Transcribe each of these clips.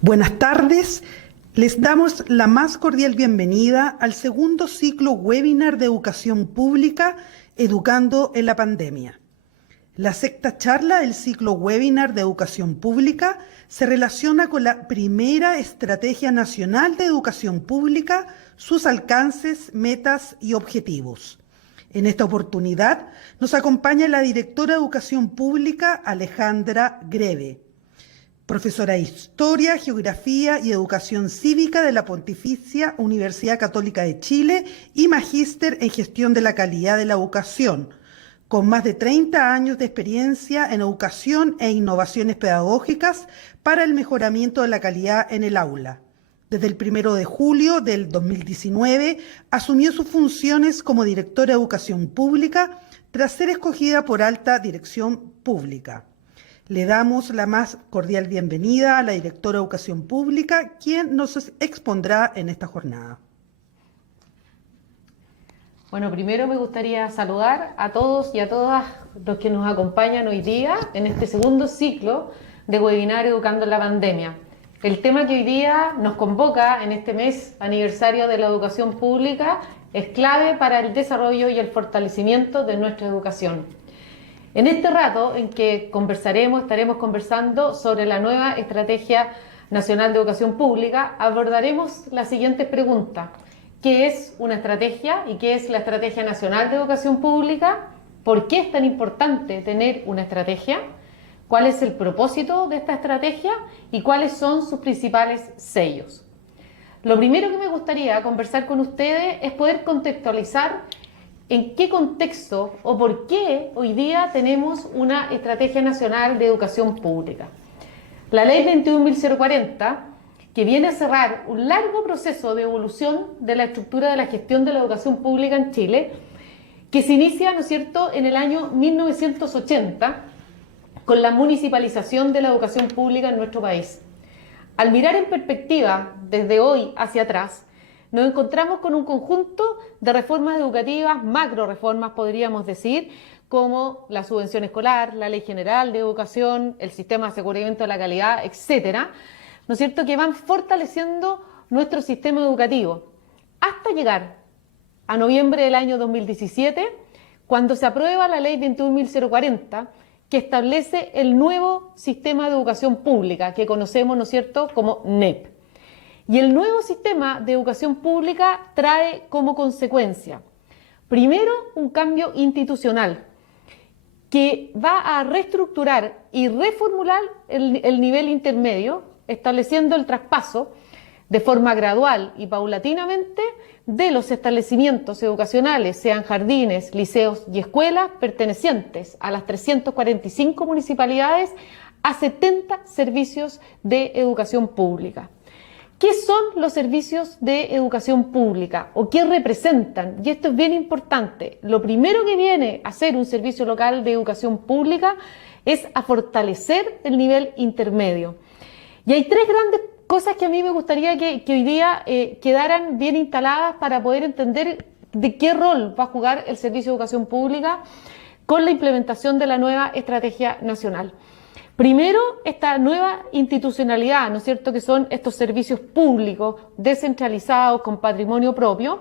Buenas tardes, les damos la más cordial bienvenida al segundo ciclo webinar de educación pública Educando en la Pandemia. La sexta charla del ciclo webinar de educación pública se relaciona con la primera Estrategia Nacional de Educación Pública, sus alcances, metas y objetivos. En esta oportunidad nos acompaña la directora de Educación Pública, Alejandra Greve, profesora de Historia, Geografía y Educación Cívica de la Pontificia Universidad Católica de Chile y magíster en Gestión de la Calidad de la Educación, con más de 30 años de experiencia en educación e innovaciones pedagógicas para el mejoramiento de la calidad en el aula. Desde el 1 de julio del 2019 asumió sus funciones como directora de Educación Pública tras ser escogida por Alta Dirección Pública. Le damos la más cordial bienvenida a la directora de Educación Pública, quien nos expondrá en esta jornada. Bueno, primero me gustaría saludar a todos y a todas los que nos acompañan hoy día en este segundo ciclo de webinar Educando en la Pandemia. El tema que hoy día nos convoca en este mes aniversario de la educación pública es clave para el desarrollo y el fortalecimiento de nuestra educación. En este rato en que estaremos conversando sobre la nueva Estrategia Nacional de Educación Pública, abordaremos las siguientes preguntas. ¿Qué es una estrategia y qué es la Estrategia Nacional de Educación Pública? ¿Por qué es tan importante tener una estrategia? ¿Cuál es el propósito de esta estrategia? ¿Y cuáles son sus principales sellos? Lo primero que me gustaría conversar con ustedes es poder contextualizar en qué contexto o por qué hoy día tenemos una Estrategia Nacional de Educación Pública. La Ley 21.040, que viene a cerrar un largo proceso de evolución de la estructura de la gestión de la educación pública en Chile, que se inicia, ¿no es cierto?, en el año 1980, con la municipalización de la educación pública en nuestro país. Al mirar en perspectiva, desde hoy hacia atrás, nos encontramos con un conjunto de reformas educativas, macro reformas podríamos decir, como la subvención escolar, la Ley General de Educación, el sistema de aseguramiento de la calidad, etcétera, ¿no es cierto?, que van fortaleciendo nuestro sistema educativo, hasta llegar a noviembre del año 2017, cuando se aprueba la Ley 21.040, que establece el nuevo sistema de educación pública, que conocemos, ¿no es cierto?, como NEP. Y el nuevo sistema de educación pública trae como consecuencia, primero, un cambio institucional que va a reestructurar y reformular el nivel intermedio, estableciendo el traspaso de forma gradual y paulatinamente de los establecimientos educacionales, sean jardines, liceos y escuelas, pertenecientes a las 345 municipalidades, a 70 servicios de educación pública. ¿Qué son los servicios de educación pública o qué representan? Y esto es bien importante. Lo primero que viene a hacer un servicio local de educación pública es a fortalecer el nivel intermedio. Y hay tres grandes cosas que a mí me gustaría que hoy día quedaran bien instaladas para poder entender de qué rol va a jugar el servicio de educación pública con la implementación de la nueva estrategia nacional. Primero, esta nueva institucionalidad, ¿no es cierto?, que son estos servicios públicos descentralizados con patrimonio propio,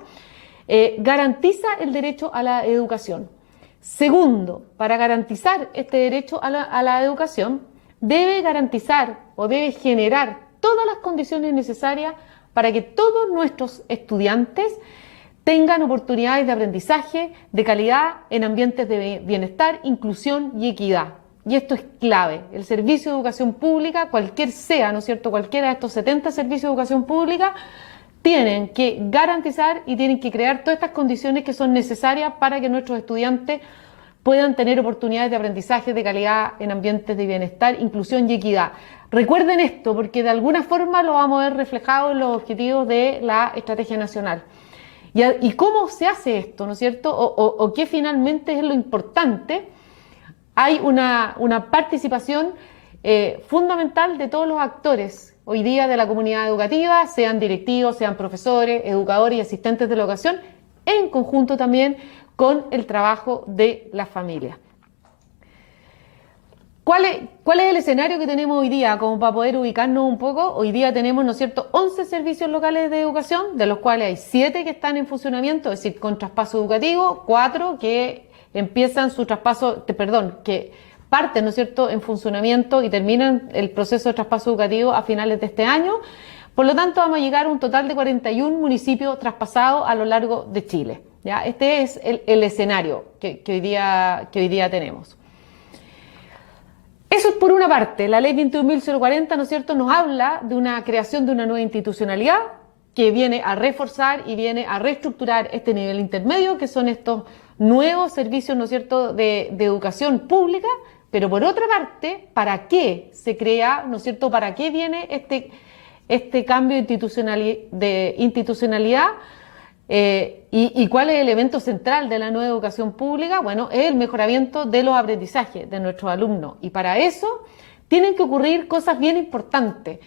garantiza el derecho a la educación. Segundo, para garantizar este derecho a la educación, debe garantizar o debe generar todas las condiciones necesarias para que todos nuestros estudiantes tengan oportunidades de aprendizaje de calidad en ambientes de bienestar, inclusión y equidad. Y esto es clave. El servicio de educación pública, cualquier sea, ¿no es cierto?, cualquiera de estos 70 servicios de educación pública, tienen que garantizar y tienen que crear todas estas condiciones que son necesarias para que nuestros estudiantes puedan tener oportunidades de aprendizaje de calidad en ambientes de bienestar, inclusión y equidad. Recuerden esto, porque de alguna forma lo vamos a ver reflejado en los objetivos de la Estrategia Nacional. ¿Y cómo se hace esto, ¿no es cierto?, o qué finalmente es lo importante? Hay una participación fundamental de todos los actores hoy día de la comunidad educativa, sean directivos, sean profesores, educadores y asistentes de la educación, en conjunto también con el trabajo de las familias. ¿Cuál es el escenario que tenemos hoy día? Como para poder ubicarnos un poco, hoy día tenemos, ¿no es cierto?, 11 servicios locales de educación, de los cuales hay 7 que están en funcionamiento, es decir, con traspaso educativo, 4 que empiezan su traspaso, que parten, ¿no es cierto?, en funcionamiento y terminan el proceso de traspaso educativo a finales de este año. Por lo tanto, vamos a llegar a un total de 41 municipios traspasados a lo largo de Chile. ¿Ya? Este es el escenario que hoy día tenemos. Eso es por una parte. La ley 21.040, ¿no es cierto?, nos habla de una creación de una nueva institucionalidad que viene a reforzar y viene a reestructurar este nivel intermedio, que son estos nuevos servicios, ¿no es cierto?, de educación pública. Pero por otra parte, ¿para qué se crea, ¿no es cierto?, para qué viene este cambio de institucionalidad? ¿Y cuál es el elemento central de la nueva educación pública? Bueno, es el mejoramiento de los aprendizajes de nuestros alumnos. Y para eso tienen que ocurrir cosas bien importantes.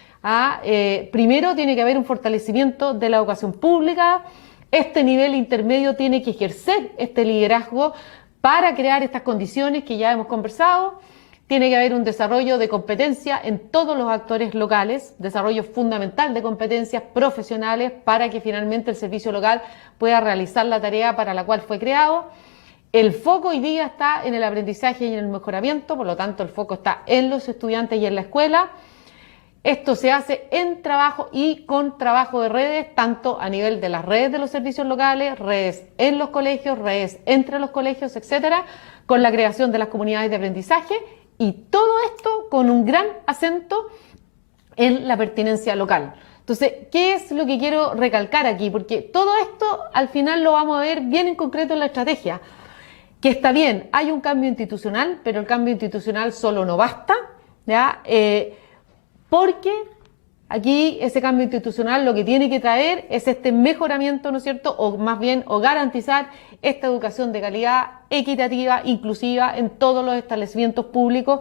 Primero, tiene que haber un fortalecimiento de la educación pública. Este nivel intermedio tiene que ejercer este liderazgo para crear estas condiciones que ya hemos conversado. Tiene que haber un desarrollo de competencia en todos los actores locales, desarrollo fundamental de competencias profesionales para que finalmente el servicio local pueda realizar la tarea para la cual fue creado. El foco hoy día está en el aprendizaje y en el mejoramiento, por lo tanto el foco está en los estudiantes y en la escuela. Esto se hace en trabajo y con trabajo de redes, tanto a nivel de las redes de los servicios locales, redes en los colegios, redes entre los colegios, etcétera, con la creación de las comunidades de aprendizaje. Y todo esto con un gran acento en la pertinencia local. Entonces, ¿qué es lo que quiero recalcar aquí? Porque todo esto al final lo vamos a ver bien en concreto en la estrategia. Que está bien, hay un cambio institucional, pero el cambio institucional solo no basta, ¿ya? Porque aquí ese cambio institucional lo que tiene que traer es este mejoramiento, ¿no es cierto?, o más bien, o garantizar esta educación de calidad, equitativa, inclusiva en todos los establecimientos públicos,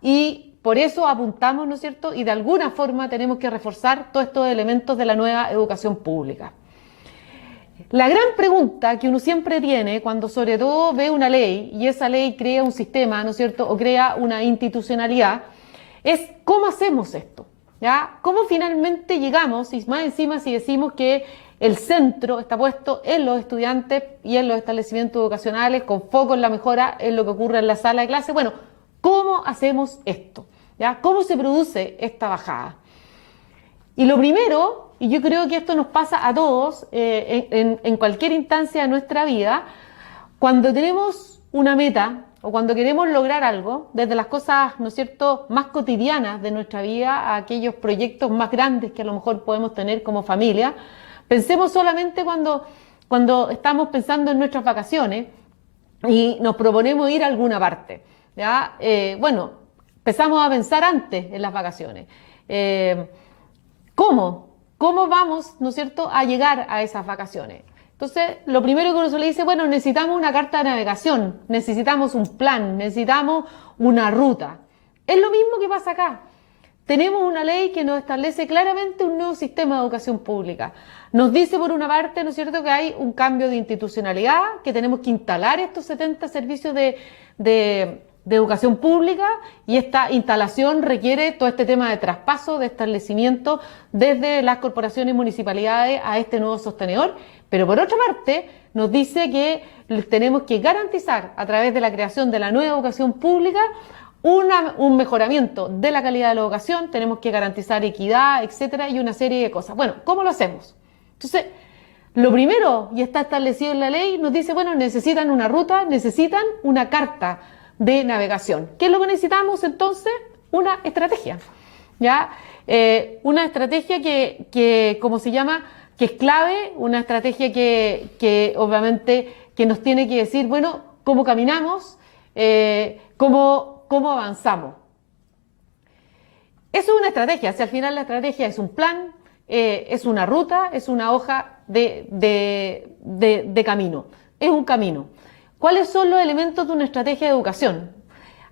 y por eso apuntamos, ¿no es cierto?, y de alguna forma tenemos que reforzar todos estos elementos de la nueva educación pública. La gran pregunta que uno siempre tiene cuando sobre todo ve una ley y esa ley crea un sistema, ¿no es cierto?, o crea una institucionalidad, es ¿cómo hacemos esto? ¿Ya? ¿Cómo finalmente llegamos, y más encima si decimos que el centro está puesto en los estudiantes y en los establecimientos educacionales con foco en la mejora en lo que ocurre en la sala de clase? Bueno, ¿cómo hacemos esto? ¿Ya? ¿Cómo se produce esta bajada? Y lo primero, y yo creo que esto nos pasa a todos en cualquier instancia de nuestra vida, cuando tenemos una meta o cuando queremos lograr algo, desde las cosas, ¿no es cierto?, más cotidianas de nuestra vida a aquellos proyectos más grandes que a lo mejor podemos tener como familia, pensemos solamente cuando estamos pensando en nuestras vacaciones y nos proponemos ir a alguna parte, ¿ya? Bueno, empezamos a pensar antes en las vacaciones. ¿Cómo vamos, ¿no es cierto?, a llegar a esas vacaciones? Entonces, lo primero que uno se le dice, bueno, necesitamos una carta de navegación, necesitamos un plan, necesitamos una ruta. Es lo mismo que pasa acá. Tenemos una ley que nos establece claramente un nuevo sistema de educación pública. Nos dice, por una parte, ¿no es cierto?, que hay un cambio de institucionalidad, que tenemos que instalar estos 70 servicios de educación pública, y esta instalación requiere todo este tema de traspaso, de establecimiento desde las corporaciones y municipalidades a este nuevo sostenedor. Pero por otra parte, nos dice que tenemos que garantizar a través de la creación de la nueva educación pública un mejoramiento de la calidad de la educación, tenemos que garantizar equidad, etcétera, y una serie de cosas. Bueno, ¿cómo lo hacemos? Entonces, lo primero, y está establecido en la ley, nos dice, bueno, necesitan una ruta, necesitan una carta de navegación. ¿Qué es lo que necesitamos entonces? Una estrategia, ¿ya? Una estrategia que ¿cómo se llama?, que es clave, una estrategia que obviamente que nos tiene que decir, bueno, cómo caminamos, cómo avanzamos. Eso es una estrategia, si al final la estrategia es un plan, es una ruta, es una hoja de camino, es un camino. ¿Cuáles son los elementos de una estrategia de educación?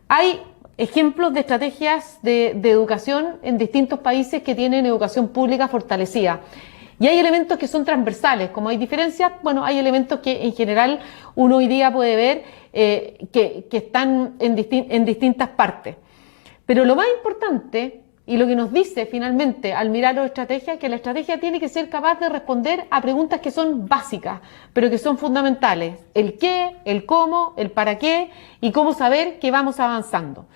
Hay ejemplos de estrategias de educación en distintos países que tienen educación pública fortalecida. Y hay elementos que son transversales, como hay diferencias, bueno, hay elementos que en general uno hoy día puede ver que están en distintas partes. Pero lo más importante, y lo que nos dice finalmente al mirar la estrategia, que la estrategia tiene que ser capaz de responder a preguntas que son básicas, pero que son fundamentales. El qué, el cómo, el para qué y cómo saber que vamos avanzando.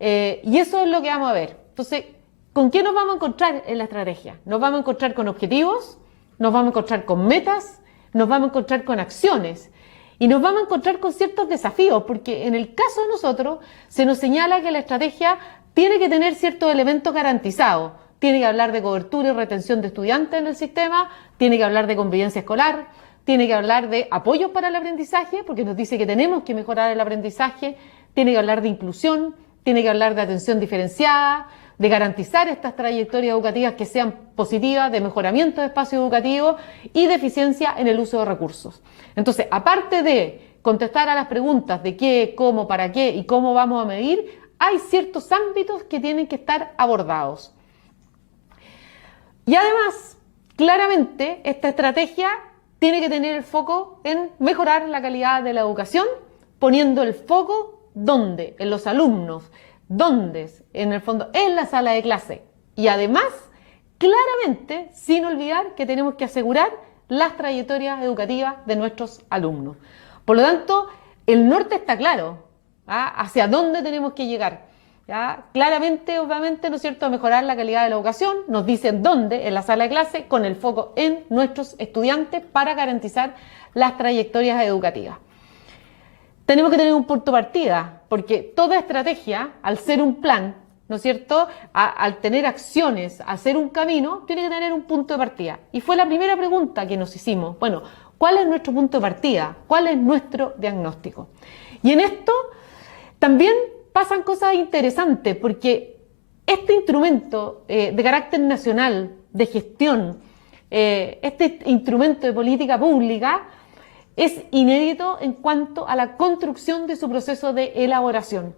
Y eso es lo que vamos a ver. Entonces, ¿con qué nos vamos a encontrar en la estrategia? Nos vamos a encontrar con objetivos, nos vamos a encontrar con metas, nos vamos a encontrar con acciones y nos vamos a encontrar con ciertos desafíos, porque en el caso de nosotros se nos señala que la estrategia tiene que tener ciertos elementos garantizados. Tiene que hablar de cobertura y retención de estudiantes en el sistema, tiene que hablar de convivencia escolar, tiene que hablar de apoyos para el aprendizaje, porque nos dice que tenemos que mejorar el aprendizaje, tiene que hablar de inclusión, tiene que hablar de atención diferenciada, de garantizar estas trayectorias educativas que sean positivas, de mejoramiento de espacios educativos y de eficiencia en el uso de recursos. Entonces, aparte de contestar a las preguntas de qué, cómo, para qué y cómo vamos a medir, hay ciertos ámbitos que tienen que estar abordados. Y además, claramente, esta estrategia tiene que tener el foco en mejorar la calidad de la educación, poniendo el foco ¿dónde? En los alumnos, ¿dónde? En el fondo, en la sala de clase. Y además, claramente, sin olvidar que tenemos que asegurar las trayectorias educativas de nuestros alumnos. Por lo tanto, el norte está claro, hacia dónde tenemos que llegar. ¿Ya? Claramente, obviamente, ¿no es cierto?, mejorar la calidad de la educación, nos dicen dónde, en la sala de clase, con el foco en nuestros estudiantes para garantizar las trayectorias educativas. Tenemos que tener un punto de partida, porque toda estrategia, al ser un plan, ¿no es cierto?, al tener acciones, al ser un camino, tiene que tener un punto de partida. Y fue la primera pregunta que nos hicimos. Bueno, ¿cuál es nuestro punto de partida? ¿Cuál es nuestro diagnóstico? Y en esto también pasan cosas interesantes, porque este instrumento de carácter nacional, de gestión, este instrumento de política pública, es inédito en cuanto a la construcción de su proceso de elaboración.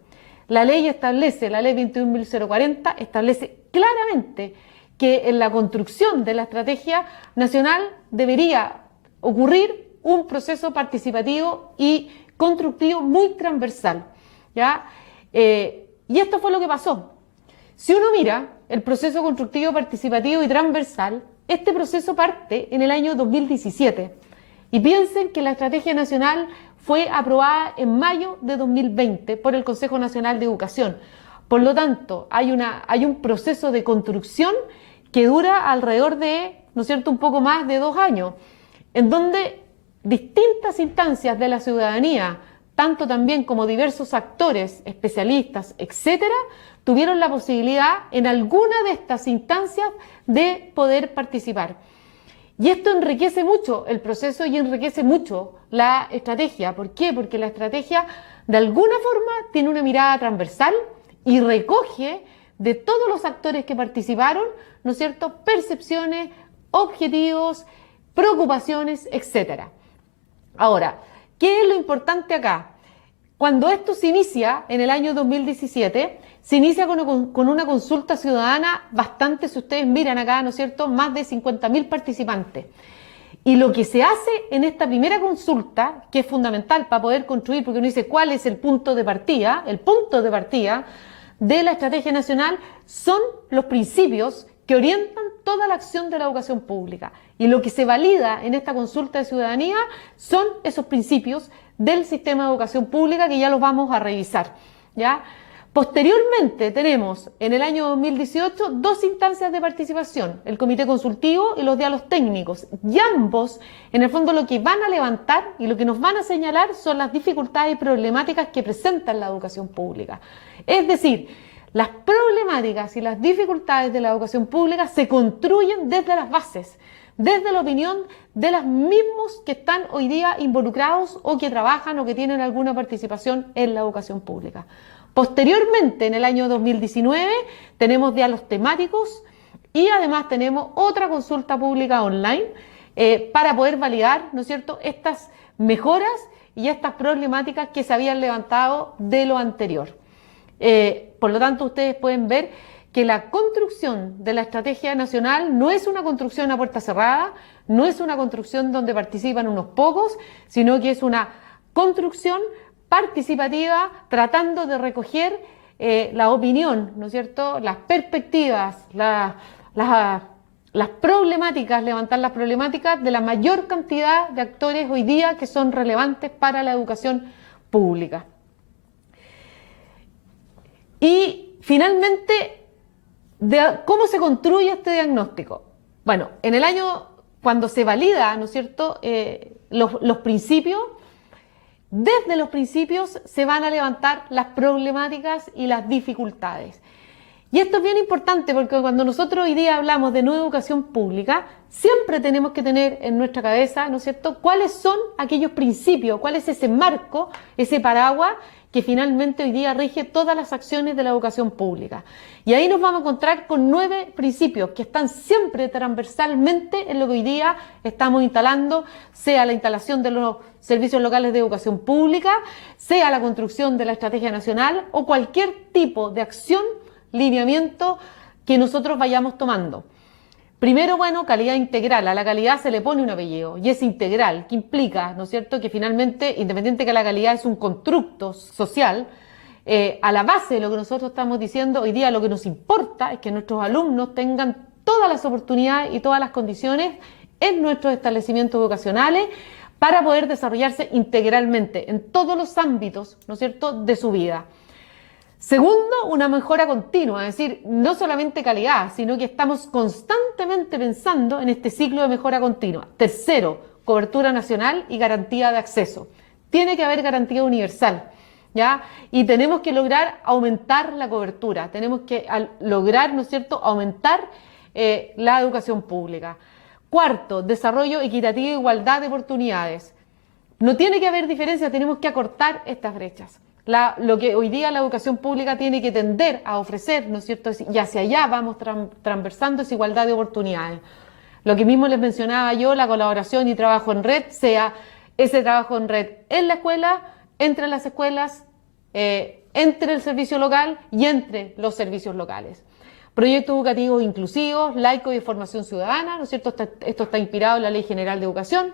La ley establece, la ley 21.040, establece claramente que en la construcción de la estrategia nacional debería ocurrir un proceso participativo y constructivo muy transversal, ¿ya? Y esto fue lo que pasó. Si uno mira el proceso constructivo, participativo y transversal, este proceso parte en el año 2017. Y piensen que la Estrategia Nacional fue aprobada en mayo de 2020 por el Consejo Nacional de Educación. Por lo tanto, hay un proceso de construcción que dura alrededor de, ¿no es cierto?, un poco más de 2 años, en donde distintas instancias de la ciudadanía, tanto también como diversos actores, especialistas, etcétera, tuvieron la posibilidad en alguna de estas instancias de poder participar. Y esto enriquece mucho el proceso y enriquece mucho la estrategia. ¿Por qué? Porque la estrategia de alguna forma tiene una mirada transversal y recoge de todos los actores que participaron, ¿no es cierto?, percepciones, objetivos, preocupaciones, etcétera. Ahora, ¿qué es lo importante acá? Cuando esto se inicia en el año 2017, se inicia con una consulta ciudadana bastante, si ustedes miran acá, ¿no es cierto?, más de 50.000 participantes. Y lo que se hace en esta primera consulta, que es fundamental para poder construir, porque uno dice cuál es el punto de partida, de la estrategia nacional son los principios que orientan toda la acción de la educación pública. Y lo que se valida en esta consulta de ciudadanía son esos principios del sistema de educación pública que ya los vamos a revisar, ¿ya? Posteriormente tenemos en el año 2018 2 instancias de participación, el comité consultivo y los diálogos técnicos, y ambos en el fondo lo que van a levantar y lo que nos van a señalar son las dificultades y problemáticas que presenta la educación pública. Es decir, las problemáticas y las dificultades de la educación pública se construyen desde las bases, desde la opinión de los mismos que están hoy día involucrados o que trabajan o que tienen alguna participación en la educación pública. Posteriormente, en el año 2019, tenemos diálogos temáticos y además tenemos otra consulta pública online para poder validar, ¿no es cierto?, estas mejoras y estas problemáticas que se habían levantado de lo anterior. Por lo tanto, ustedes pueden ver que la construcción de la estrategia nacional no es una construcción a puerta cerrada, no es una construcción donde participan unos pocos, sino que es una construcción participativa, tratando de recoger la opinión, ¿no es cierto?, las perspectivas, las problemáticas, levantar las problemáticas de la mayor cantidad de actores hoy día que son relevantes para la educación pública. Y finalmente, ¿cómo se construye este diagnóstico? Bueno, en el año, cuando se valida, ¿no es cierto?, los principios, desde los principios se van a levantar las problemáticas y las dificultades. Y esto es bien importante porque cuando nosotros hoy día hablamos de nueva educación pública, siempre tenemos que tener en nuestra cabeza, ¿no es cierto?, cuáles son aquellos principios, cuál es ese marco, ese paraguas que finalmente hoy día rige todas las acciones de la educación pública. Y ahí nos vamos a encontrar con 9 principios que están siempre transversalmente en lo que hoy día estamos instalando, sea la instalación de los servicios locales de educación pública, sea la construcción de la estrategia nacional o cualquier tipo de acción, lineamiento que nosotros vayamos tomando. Primero, bueno, calidad integral. A la calidad se le pone un apellido y es integral, que implica, ¿no es cierto?, que finalmente, independiente que la calidad es un constructo social, a la base de lo que nosotros estamos diciendo, hoy día lo que nos importa es que nuestros alumnos tengan todas las oportunidades y todas las condiciones en nuestros establecimientos educacionales para poder desarrollarse integralmente en todos los ámbitos, ¿no es cierto?, de su vida. Segundo, una mejora continua, es decir, no solamente calidad, sino que estamos constantemente pensando en este ciclo de mejora continua. Tercero, cobertura nacional y garantía de acceso. Tiene que haber garantía universal, ¿ya? Y tenemos que lograr aumentar la cobertura, tenemos que lograr, ¿no es cierto?, aumentar la educación pública. Cuarto, desarrollo equitativo e igualdad de oportunidades. No tiene que haber diferencia, tenemos que acortar estas brechas. Lo que hoy día la educación pública tiene que tender a ofrecer, ¿no es cierto?, y hacia allá vamos transversando esa igualdad de oportunidades. Lo que mismo les mencionaba yo, la colaboración y trabajo en red, sea ese trabajo en red en la escuela, entre las escuelas, entre el servicio local y entre los servicios locales. Proyectos educativos inclusivos, laicos y de formación ciudadana, ¿no es cierto? Esto está inspirado en la Ley General de Educación.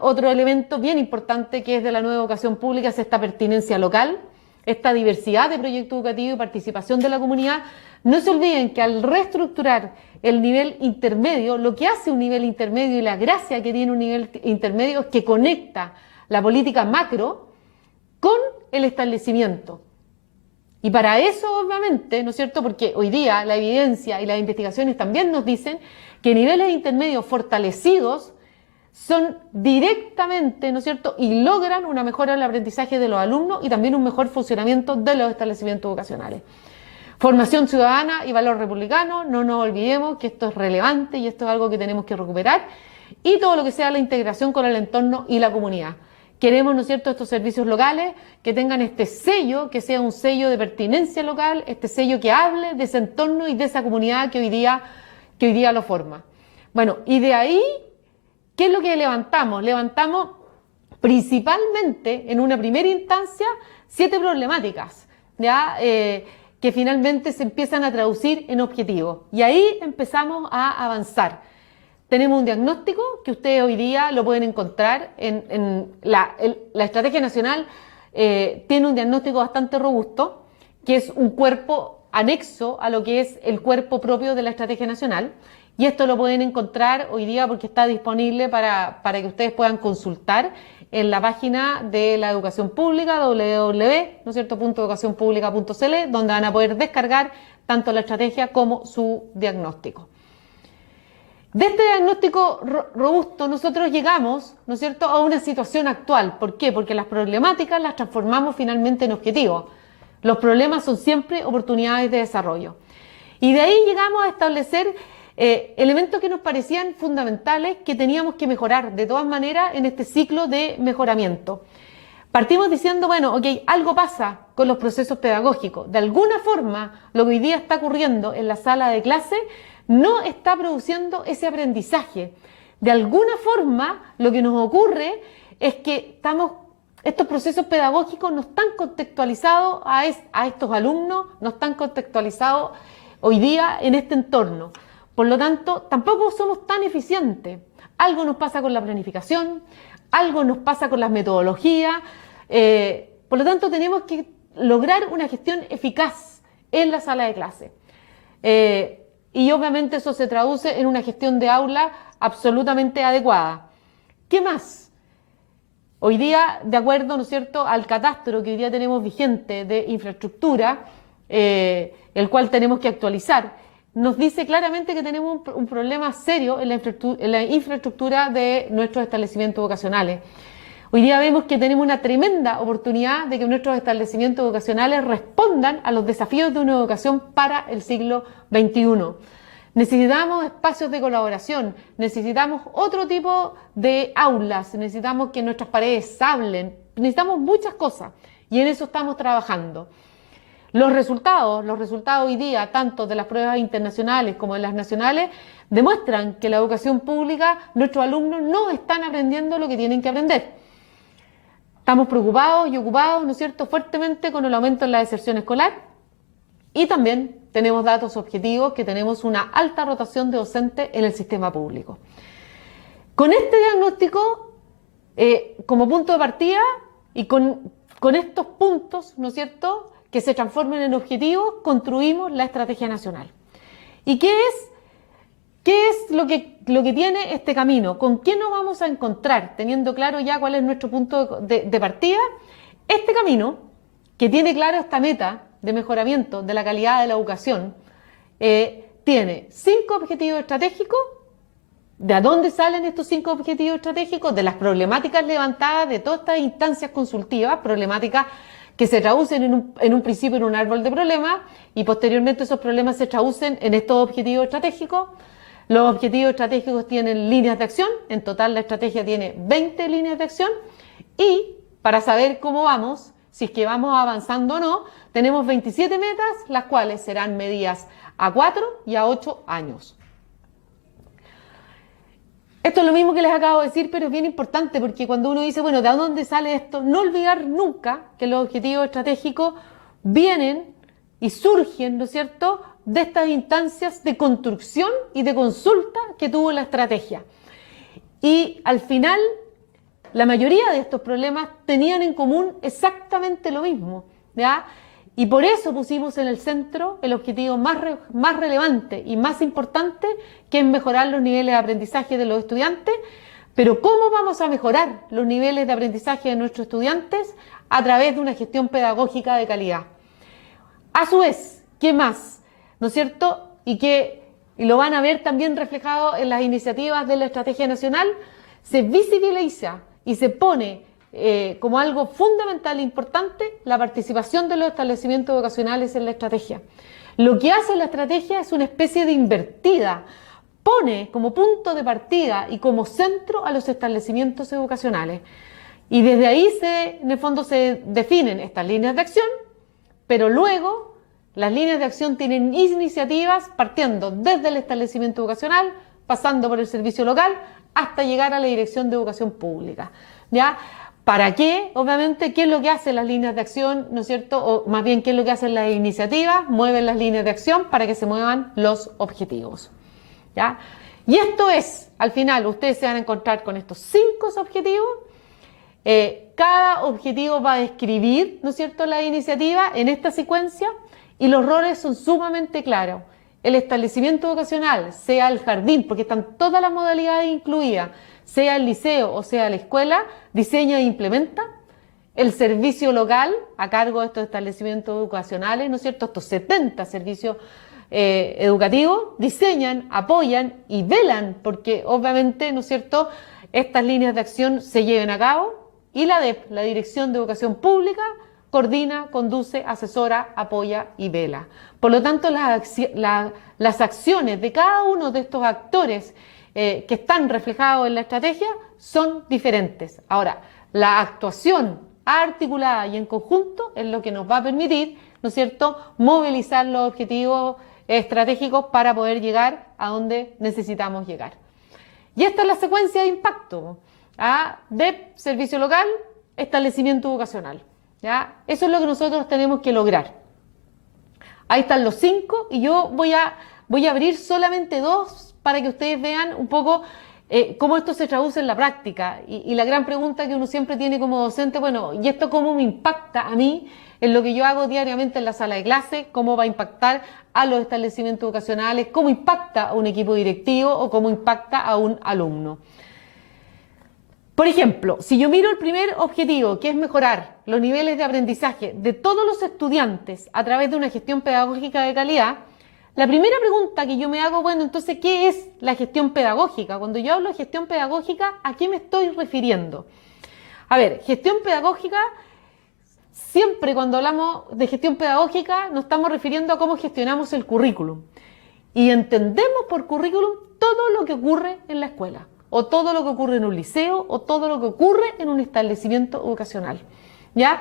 Otro elemento bien importante que es de la nueva educación pública es esta pertinencia local, esta diversidad de proyectos educativos y participación de la comunidad. No se olviden que al reestructurar el nivel intermedio, lo que hace un nivel intermedio y la gracia que tiene un nivel intermedio es que conecta la política macro con el establecimiento. Y para eso, obviamente, ¿no es cierto?, porque hoy día la evidencia y las investigaciones también nos dicen que niveles intermedios fortalecidos son directamente, ¿no es cierto?, y logran una mejora en el aprendizaje de los alumnos y también un mejor funcionamiento de los establecimientos educacionales. Formación ciudadana y valor republicano, no nos olvidemos que esto es relevante y esto es algo que tenemos que recuperar, y todo lo que sea la integración con el entorno y la comunidad. Queremos, ¿no es cierto?, estos servicios locales que tengan este sello, que sea un sello de pertinencia local, este sello que hable de ese entorno y de esa comunidad que hoy día lo forma. Bueno, y de ahí, ¿qué es lo que levantamos? Levantamos principalmente, en una primera instancia, 7 problemáticas, ¿ya? Que finalmente se empiezan a traducir en objetivos. Y ahí empezamos a avanzar. Tenemos un diagnóstico que ustedes hoy día lo pueden encontrar en la Estrategia Nacional. Tiene un diagnóstico bastante robusto, que es un cuerpo anexo a lo que es el cuerpo propio de la Estrategia Nacional. Y esto lo pueden encontrar hoy día porque está disponible para que ustedes puedan consultar en la página de la educación pública, www.educacionpublica.cl, donde van a poder descargar tanto la estrategia como su diagnóstico. De este diagnóstico robusto nosotros llegamos, ¿no es cierto?, a una situación actual. ¿Por qué? Porque las problemáticas las transformamos finalmente en objetivos. Los problemas son siempre oportunidades de desarrollo. Y de ahí llegamos a establecer elementos que nos parecían fundamentales que teníamos que mejorar de todas maneras en este ciclo de mejoramiento. Partimos diciendo, bueno, ok, algo pasa con los procesos pedagógicos. De alguna forma, lo que hoy día está ocurriendo en la sala de clase no está produciendo ese aprendizaje. De alguna forma, lo que nos ocurre es que estos procesos pedagógicos no están contextualizados a estos alumnos, no están contextualizados hoy día en este entorno. Por lo tanto, tampoco somos tan eficientes. Algo nos pasa con la planificación, algo nos pasa con las metodologías, por lo tanto tenemos que lograr una gestión eficaz en la sala de clase. Y obviamente eso se traduce en una gestión de aula absolutamente adecuada. ¿Qué más? Hoy día, de acuerdo, ¿no es cierto?, al catastro que hoy día tenemos vigente de infraestructura, el cual tenemos que actualizar, nos dice claramente que tenemos un problema serio en la infraestructura de nuestros establecimientos vocacionales. Hoy día vemos que tenemos una tremenda oportunidad de que nuestros establecimientos vocacionales respondan a los desafíos de una educación para el siglo XXI. Necesitamos espacios de colaboración, necesitamos otro tipo de aulas, necesitamos que nuestras paredes hablen, necesitamos muchas cosas y en eso estamos trabajando. Los resultados hoy día, tanto de las pruebas internacionales como de las nacionales, demuestran que la educación pública, nuestros alumnos no están aprendiendo lo que tienen que aprender. Estamos preocupados y ocupados, ¿no es cierto?, fuertemente con el aumento en la deserción escolar y también tenemos datos objetivos que tenemos una alta rotación de docentes en el sistema público. Con este diagnóstico como punto de partida y con estos puntos, ¿no es cierto?, que se transformen en objetivos, construimos la estrategia nacional. ¿Y qué es lo que tiene este camino? ¿Con qué nos vamos a encontrar? Teniendo claro ya cuál es nuestro punto de partida, este camino, que tiene claro esta meta de mejoramiento de la calidad de la educación, tiene 5 objetivos estratégicos. ¿De dónde salen estos 5 objetivos estratégicos? De las problemáticas levantadas de todas estas instancias consultivas, problemáticas que se traducen en un principio en un árbol de problemas y posteriormente esos problemas se traducen en estos objetivos estratégicos. Los objetivos estratégicos tienen líneas de acción, en total la estrategia tiene 20 líneas de acción y para saber cómo vamos, si es que vamos avanzando o no, tenemos 27 metas, las cuales serán medidas a 4 y a 8 años. Esto es lo mismo que les acabo de decir, pero es bien importante porque cuando uno dice, bueno, ¿de dónde sale esto? No olvidar nunca que los objetivos estratégicos vienen y surgen, ¿no es cierto?, de estas instancias de construcción y de consulta que tuvo la estrategia. Y al final, la mayoría de estos problemas tenían en común exactamente lo mismo, ¿ya? Y por eso pusimos en el centro el objetivo más relevante y más importante, que es mejorar los niveles de aprendizaje de los estudiantes. Pero ¿cómo vamos a mejorar los niveles de aprendizaje de nuestros estudiantes? A través de una gestión pedagógica de calidad. A su vez, ¿qué más? ¿No es cierto? Y lo van a ver también reflejado en las iniciativas de la Estrategia Nacional, se visibiliza y se pone como algo fundamental e importante la participación de los establecimientos vocacionales en la estrategia. Lo que hace la estrategia es una especie de invertida, pone como punto de partida y como centro a los establecimientos educacionales. Y desde ahí en el fondo se definen estas líneas de acción, pero luego las líneas de acción tienen iniciativas partiendo desde el establecimiento educacional, pasando por el servicio local, hasta llegar a la Dirección de Educación Pública, ¿ya? ¿Para qué? Obviamente, ¿qué es lo que hacen las líneas de acción, ¿no es cierto? O más bien, ¿qué es lo que hacen las iniciativas? Mueven las líneas de acción para que se muevan los objetivos, ¿ya? Y esto es, al final, ustedes se van a encontrar con estos 5 objetivos. Cada objetivo va a describir, ¿no es cierto?, la iniciativa en esta secuencia y los roles son sumamente claros. El establecimiento vocacional, sea el jardín, porque están todas las modalidades incluidas, sea el liceo o sea la escuela, diseña e implementa. El servicio local, a cargo de estos establecimientos educacionales, ¿no es cierto?, estos 70 servicios educativos, diseñan, apoyan y velan porque obviamente, ¿no es cierto?, estas líneas de acción se lleven a cabo. Y la DEP, la Dirección de Educación Pública, coordina, conduce, asesora, apoya y vela. Por lo tanto, las acciones de cada uno de estos actores que están reflejados en la estrategia son diferentes. Ahora, la actuación articulada y en conjunto es lo que nos va a permitir, ¿no es cierto?, movilizar los objetivos estratégicos para poder llegar a donde necesitamos llegar. Y esta es la secuencia de impacto. DEP, servicio local, establecimiento educacional, ¿ya? Eso es lo que nosotros tenemos que lograr. Ahí están los 5 y yo voy a abrir solamente 2 para que ustedes vean un poco cómo esto se traduce en la práctica. Y la gran pregunta que uno siempre tiene como docente, bueno, ¿y esto cómo me impacta a mí en lo que yo hago diariamente en la sala de clase? ¿Cómo va a impactar a los establecimientos educacionales? ¿Cómo impacta a un equipo directivo o cómo impacta a un alumno? Por ejemplo, si yo miro el primer objetivo, que es mejorar los niveles de aprendizaje de todos los estudiantes a través de una gestión pedagógica de calidad, la primera pregunta que yo me hago, bueno, entonces, ¿qué es la gestión pedagógica? Cuando yo hablo de gestión pedagógica, ¿a qué me estoy refiriendo? A ver, gestión pedagógica, siempre cuando hablamos de gestión pedagógica nos estamos refiriendo a cómo gestionamos el currículum. Y entendemos por currículum todo lo que ocurre en la escuela, o todo lo que ocurre en un liceo, o todo lo que ocurre en un establecimiento educacional, ¿ya?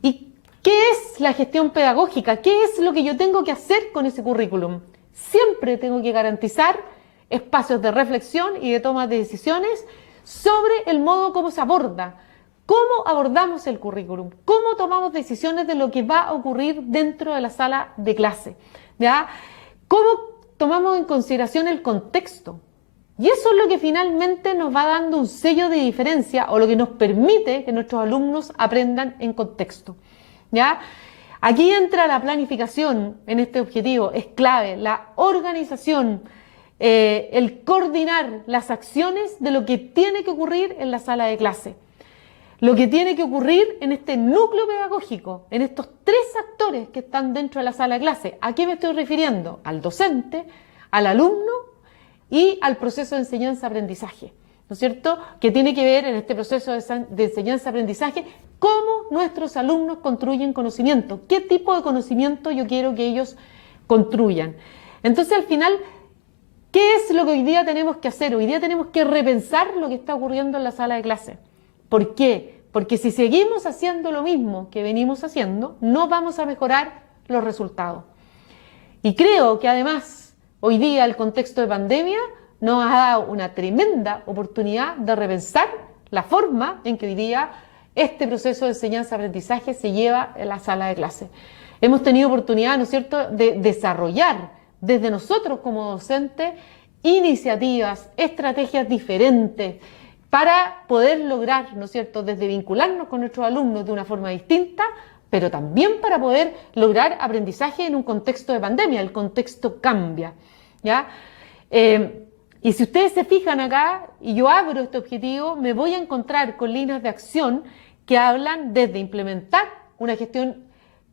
¿Y qué es la gestión pedagógica? ¿Qué es lo que yo tengo que hacer con ese currículum? Siempre tengo que garantizar espacios de reflexión y de toma de decisiones sobre el modo como se aborda, cómo abordamos el currículum, cómo tomamos decisiones de lo que va a ocurrir dentro de la sala de clase, ¿ya? Cómo tomamos en consideración el contexto. Y eso es lo que finalmente nos va dando un sello de diferencia o lo que nos permite que nuestros alumnos aprendan en contexto, ¿ya? Aquí entra la planificación en este objetivo, es clave, la organización, el coordinar las acciones de lo que tiene que ocurrir en la sala de clase, lo que tiene que ocurrir en este núcleo pedagógico, en estos tres actores que están dentro de la sala de clase. ¿A qué me estoy refiriendo? Al docente, al alumno y al proceso de enseñanza-aprendizaje, ¿no es cierto? Que tiene que ver en este proceso de enseñanza-aprendizaje cómo nuestros alumnos construyen conocimiento, qué tipo de conocimiento yo quiero que ellos construyan. Entonces, al final, ¿qué es lo que hoy día tenemos que hacer? Hoy día tenemos que repensar lo que está ocurriendo en la sala de clase. ¿Por qué? Porque si seguimos haciendo lo mismo que venimos haciendo, no vamos a mejorar los resultados. Y creo que además, hoy día el contexto de pandemia nos ha dado una tremenda oportunidad de repensar la forma en que hoy día este proceso de enseñanza-aprendizaje se lleva en la sala de clase. Hemos tenido oportunidad, ¿no es cierto?, de desarrollar desde nosotros como docentes iniciativas, estrategias diferentes para poder lograr, ¿no es cierto?, desde vincularnos con nuestros alumnos de una forma distinta, pero también para poder lograr aprendizaje en un contexto de pandemia. El contexto cambia, ¿ya? Y si ustedes se fijan acá, y yo abro este objetivo, me voy a encontrar con líneas de acción que hablan desde implementar una gestión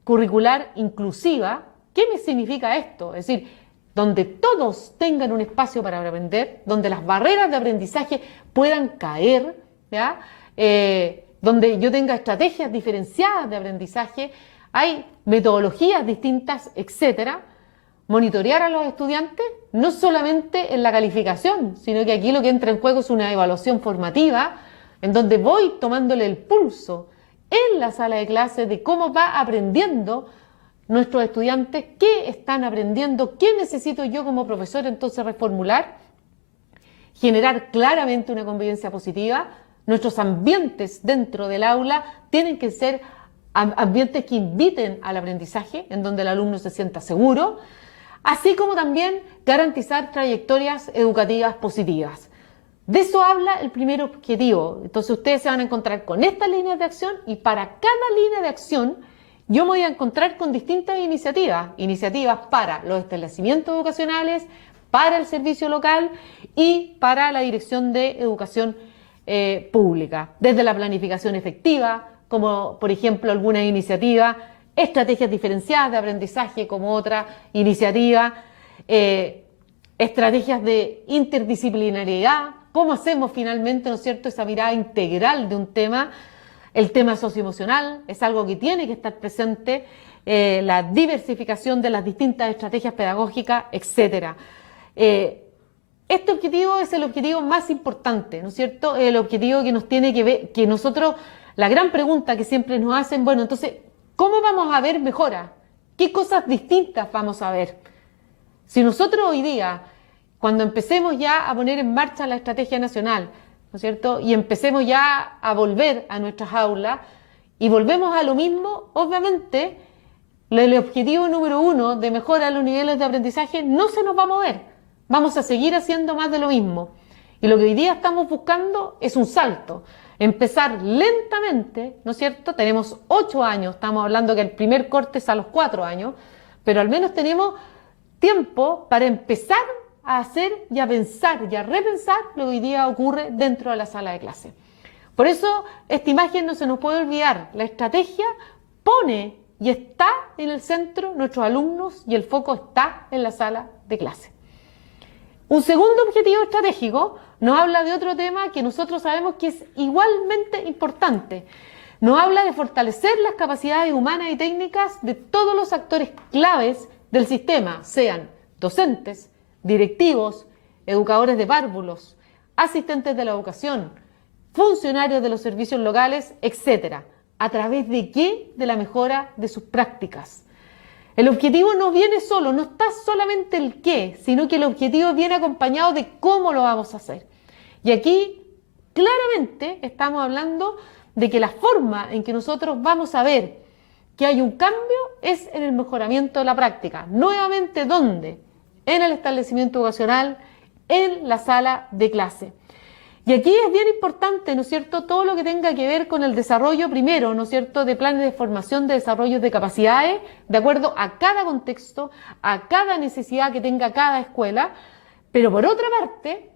curricular inclusiva. ¿Qué me significa esto? Es decir, donde todos tengan un espacio para aprender, donde las barreras de aprendizaje puedan caer, ¿ya? Donde yo tenga estrategias diferenciadas de aprendizaje, hay metodologías distintas, etcétera. Monitorear a los estudiantes, no solamente en la calificación, sino que aquí lo que entra en juego es una evaluación formativa, en donde voy tomándole el pulso en la sala de clases de cómo va aprendiendo nuestros estudiantes, qué están aprendiendo, qué necesito yo como profesor entonces reformular, generar claramente una convivencia positiva. Nuestros ambientes dentro del aula tienen que ser ambientes que inviten al aprendizaje, en donde el alumno se sienta seguro, así como también garantizar trayectorias educativas positivas. De eso habla el primer objetivo. Entonces ustedes se van a encontrar con estas líneas de acción y para cada línea de acción yo me voy a encontrar con distintas iniciativas para los establecimientos educacionales, para el servicio local y para la Dirección de Educación Pública. Desde la planificación efectiva, como por ejemplo alguna iniciativa, estrategias diferenciadas de aprendizaje como otra iniciativa, estrategias de interdisciplinariedad, cómo hacemos finalmente, ¿no es cierto?, esa mirada integral de un tema. El tema socioemocional es algo que tiene que estar presente, la diversificación de las distintas estrategias pedagógicas, etc. Este objetivo es el objetivo más importante, ¿no es cierto?, el objetivo que nos tiene que ver, que nosotros, la gran pregunta que siempre nos hacen, bueno, entonces, ¿cómo vamos a ver mejora? ¿Qué cosas distintas vamos a ver? Si nosotros hoy día, cuando empecemos ya a poner en marcha la estrategia nacional, ¿no es cierto?, y empecemos ya a volver a nuestras aulas y volvemos a lo mismo, obviamente el objetivo número 1 de mejorar los niveles de aprendizaje no se nos va a mover. Vamos a seguir haciendo más de lo mismo. Y lo que hoy día estamos buscando es un salto. Empezar lentamente, ¿no es cierto? Tenemos 8 años, estamos hablando que el primer corte es a los 4 años, pero al menos tenemos tiempo para empezar a hacer y a pensar y a repensar lo que hoy día ocurre dentro de la sala de clase. Por eso esta imagen no se nos puede olvidar. La estrategia pone y está en el centro nuestros alumnos y el foco está en la sala de clase. Un segundo objetivo estratégico nos habla de otro tema que nosotros sabemos que es igualmente importante. Nos habla de fortalecer las capacidades humanas y técnicas de todos los actores claves del sistema, sean docentes, directivos, educadores de párvulos, asistentes de la educación, funcionarios de los servicios locales, etc. ¿A través de qué? De la mejora de sus prácticas. El objetivo no viene solo, no está solamente el qué, sino que el objetivo viene acompañado de cómo lo vamos a hacer. Y aquí claramente estamos hablando de que la forma en que nosotros vamos a ver que hay un cambio es en el mejoramiento de la práctica. Nuevamente, ¿dónde? En el establecimiento educacional, en la sala de clase. Y aquí es bien importante, ¿no es cierto?, todo lo que tenga que ver con el desarrollo primero, ¿no es cierto?, de planes de formación, de desarrollo de capacidades, de acuerdo a cada contexto, a cada necesidad que tenga cada escuela, pero por otra parte,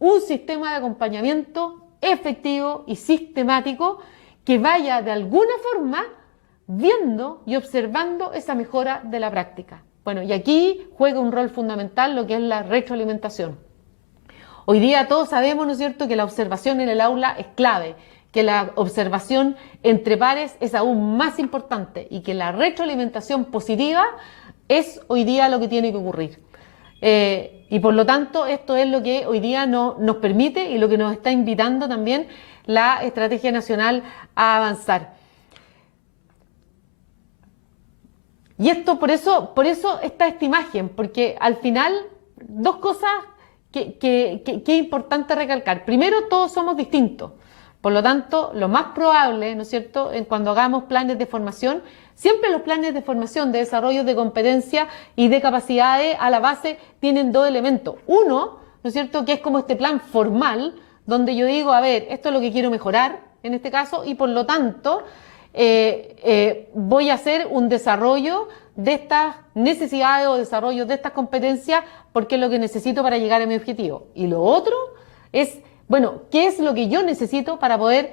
un sistema de acompañamiento efectivo y sistemático que vaya de alguna forma viendo y observando esa mejora de la práctica. Bueno, y aquí juega un rol fundamental lo que es la retroalimentación. Hoy día todos sabemos, ¿no es cierto?, que la observación en el aula es clave, que la observación entre pares es aún más importante y que la retroalimentación positiva es hoy día lo que tiene que ocurrir. Y por lo tanto, esto es lo que hoy día nos permite y lo que nos está invitando también la Estrategia Nacional a avanzar. Y esto, por eso está esta imagen, porque al final, dos cosas que es importante recalcar. Primero, todos somos distintos. Por lo tanto, lo más probable, ¿no es cierto?, cuando hagamos planes de formación, siempre los planes de formación, de desarrollo de competencias y de capacidades a la base tienen dos elementos. Uno, ¿no es cierto?, que es como este plan formal, donde yo digo, a ver, esto es lo que quiero mejorar, en este caso, y por lo tanto, voy a hacer un desarrollo de estas necesidades o desarrollo de estas competencias porque es lo que necesito para llegar a mi objetivo. Y lo otro es, bueno, ¿qué es lo que yo necesito para poder,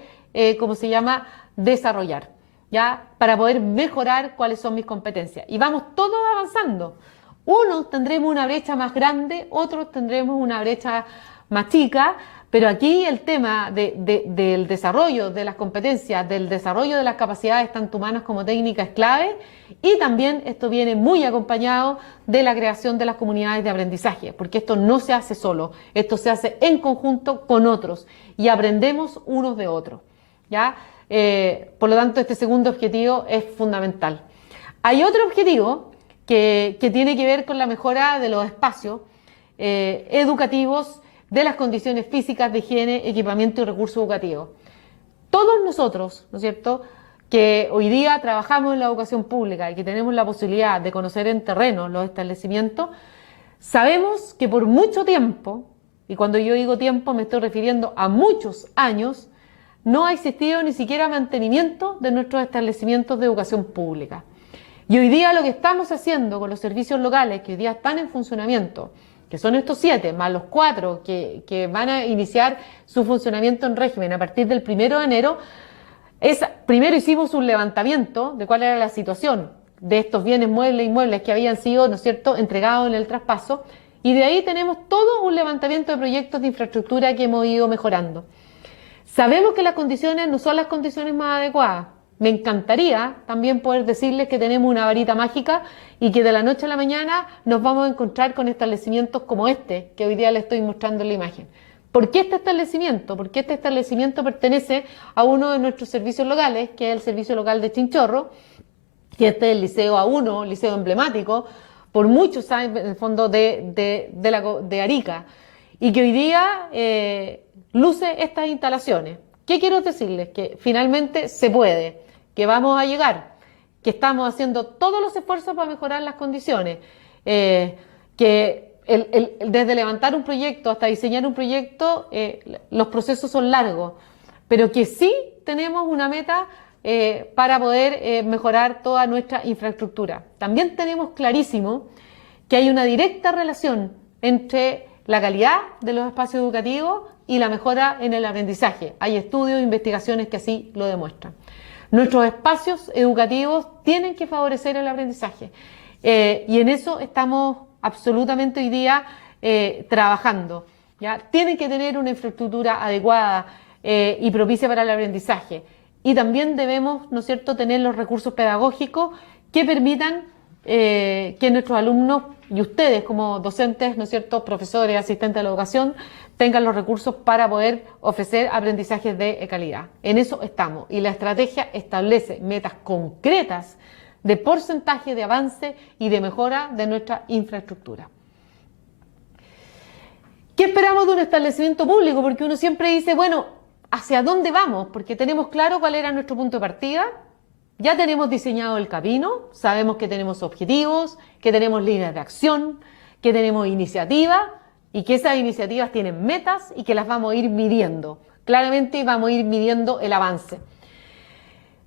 desarrollar? ¿Ya? Para poder mejorar cuáles son mis competencias. Y vamos todos avanzando. Unos tendremos una brecha más grande, otros tendremos una brecha más chica, pero aquí el tema del desarrollo de las competencias, del desarrollo de las capacidades tanto humanas como técnicas es clave, y también esto viene muy acompañado de la creación de las comunidades de aprendizaje, porque esto no se hace solo, esto se hace en conjunto con otros y aprendemos unos de otros, ¿ya? Por lo tanto, este segundo objetivo es fundamental. Hay otro objetivo que tiene que ver con la mejora de los espacios educativos, de las condiciones físicas de higiene, equipamiento y recursos educativos. Todos nosotros, ¿no es cierto?, que hoy día trabajamos en la educación pública y que tenemos la posibilidad de conocer en terreno los establecimientos, sabemos que por mucho tiempo, y cuando yo digo tiempo me estoy refiriendo a muchos años, no ha existido ni siquiera mantenimiento de nuestros establecimientos de educación pública. Y hoy día lo que estamos haciendo con los servicios locales que hoy día están en funcionamiento, que son estos 7, más los 4 que van a iniciar su funcionamiento en régimen a partir del 1 de enero, primero hicimos un levantamiento de cuál era la situación de estos bienes muebles e inmuebles que habían sido, ¿no es cierto?, entregados en el traspaso, y de ahí tenemos todo un levantamiento de proyectos de infraestructura que hemos ido mejorando. Sabemos que las condiciones no son las condiciones más adecuadas. Me encantaría también poder decirles que tenemos una varita mágica y que de la noche a la mañana nos vamos a encontrar con establecimientos como este, que hoy día les estoy mostrando en la imagen. ¿Por qué este establecimiento? Porque este establecimiento pertenece a uno de nuestros servicios locales, que es el servicio local de Chinchorro, que este es el Liceo A1, liceo emblemático, por muchos años, en el fondo, de Arica, y que hoy día luce estas instalaciones. ¿Qué quiero decirles? Que finalmente se puede, que vamos a llegar, que estamos haciendo todos los esfuerzos para mejorar las condiciones, que desde levantar un proyecto hasta diseñar un proyecto, los procesos son largos, pero que sí tenemos una meta para poder mejorar toda nuestra infraestructura. También tenemos clarísimo que hay una directa relación entre la calidad de los espacios educativos y la mejora en el aprendizaje. Hay estudios e investigaciones que así lo demuestran. Nuestros espacios educativos tienen que favorecer el aprendizaje y en eso estamos absolutamente hoy día trabajando, ¿ya? Tienen que tener una infraestructura adecuada y propicia para el aprendizaje. Y también debemos, ¿no es cierto?, tener los recursos pedagógicos que permitan que nuestros alumnos y ustedes como docentes, ¿no es cierto?, profesores, asistentes de la educación, tengan los recursos para poder ofrecer aprendizajes de calidad. En eso estamos. Y la estrategia establece metas concretas de porcentaje de avance y de mejora de nuestra infraestructura. ¿Qué esperamos de un establecimiento público? Porque uno siempre dice, bueno, ¿hacia dónde vamos? Porque tenemos claro cuál era nuestro punto de partida, ya tenemos diseñado el camino, sabemos que tenemos objetivos, que tenemos líneas de acción, que tenemos iniciativas y que esas iniciativas tienen metas y que las vamos a ir midiendo. Claramente vamos a ir midiendo el avance.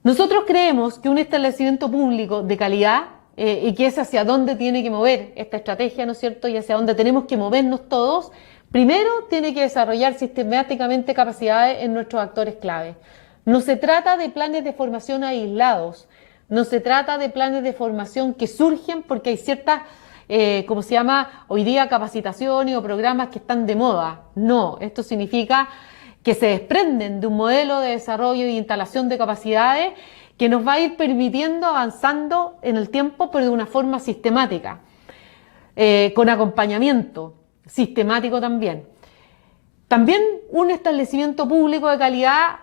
Nosotros creemos que un establecimiento público de calidad y que es hacia dónde tiene que mover esta estrategia, ¿no es cierto? Y hacia dónde tenemos que movernos todos, primero tiene que desarrollar sistemáticamente capacidades en nuestros actores clave. No se trata de planes de formación aislados, no se trata de planes de formación que surgen porque hay ciertas, como se llama hoy día, capacitaciones o programas que están de moda. No, esto significa que se desprenden de un modelo de desarrollo y instalación de capacidades que nos va a ir permitiendo avanzando en el tiempo, pero de una forma sistemática, con acompañamiento sistemático también. También un establecimiento público de calidad